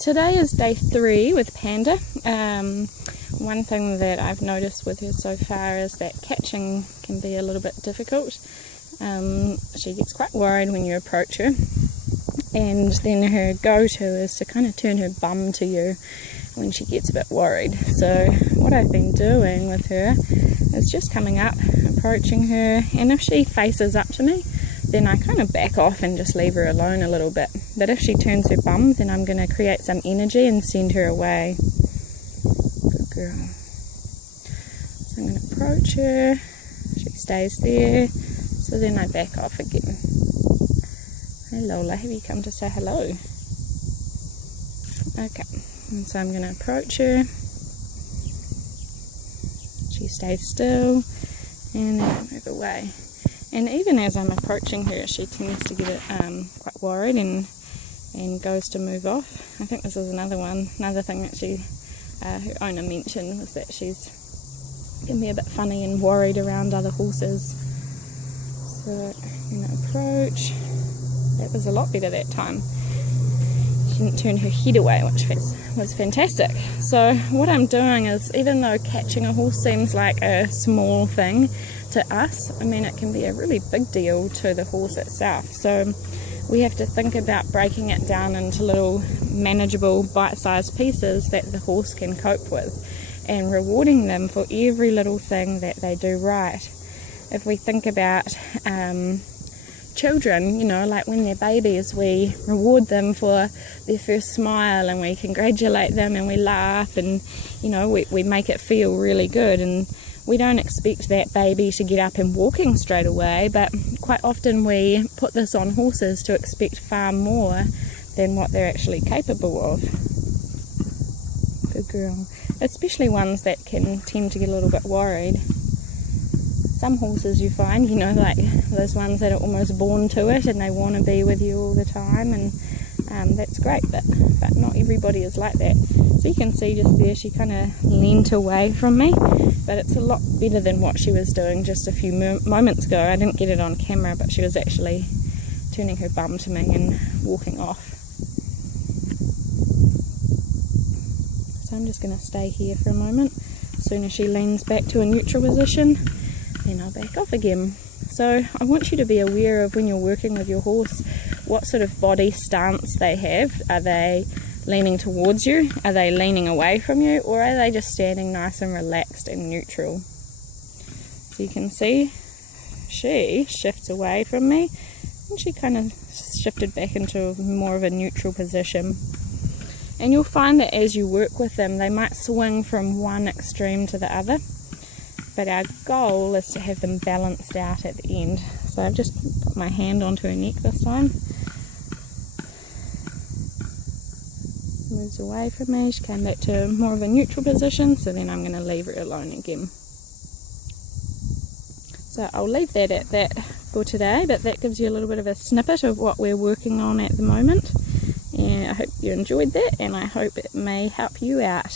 Today is day 3 with Panda. One thing that I've noticed with her so far is that catching can be a little bit difficult. She gets quite worried when you approach her, and then her go-to is to kind of turn her bum to you when she gets a bit worried. So what I've been doing with her is just coming up, approaching her, and if she faces up to me, then I kind of back off and just leave her alone a little bit. But if she turns her bum, then I'm going to create some energy and send her away. Good girl. So I'm going to approach her. She stays there. So then I back off again. Hey Lola, have you come to say hello? Okay. And so I'm going to approach her. She stays still. And then I move away. And even as I'm approaching her, she tends to get quite worried and goes to move off. I think this is another thing that her owner mentioned, was that she's can be a bit funny and worried around other horses. So I'm going to approach. That was a lot better that time. She didn't turn her head away, which was fantastic. So what I'm doing is, even though catching a horse seems like a small thing to us, I mean, it can be a really big deal to the horse itself. So we have to think about breaking it down into little manageable bite-sized pieces that the horse can cope with, and rewarding them for every little thing that they do right. If we think about children, like when they're babies, we reward them for their first smile, and we congratulate them, and we laugh, and we make it feel really good. And we don't expect that baby to get up and walking straight away, but quite often we put this on horses to expect far more than what they're actually capable of. Good girl. Especially ones that can tend to get a little bit worried. Some horses you find, like those ones that are almost born to it and they want to be with you all the time, and that's great, but not everybody is like that. So you can see just there, she kind of leant away from me, but it's a lot better than what she was doing just a few moments ago. I didn't get it on camera, but she was actually turning her bum to me and walking off. So I'm just going to stay here for a moment. As soon as she leans back to a neutral position, then I'll back off again. So I want you to be aware of, when you're working with your horse, what sort of body stance they have. Are they leaning towards you? Are they leaning away from you? Or are they just standing nice and relaxed and neutral? So you can see she shifts away from me, and she kind of shifted back into more of a neutral position. And you'll find that as you work with them, they might swing from one extreme to the other, but our goal is to have them balanced out at the end. So I've just put my hand onto her neck this time. Moves away from me. She came back to more of a neutral position, so then I'm going to leave her alone again. So I'll leave that at that for today, but that gives you a little bit of a snippet of what we're working on at the moment. And I hope you enjoyed that, and I hope it may help you out.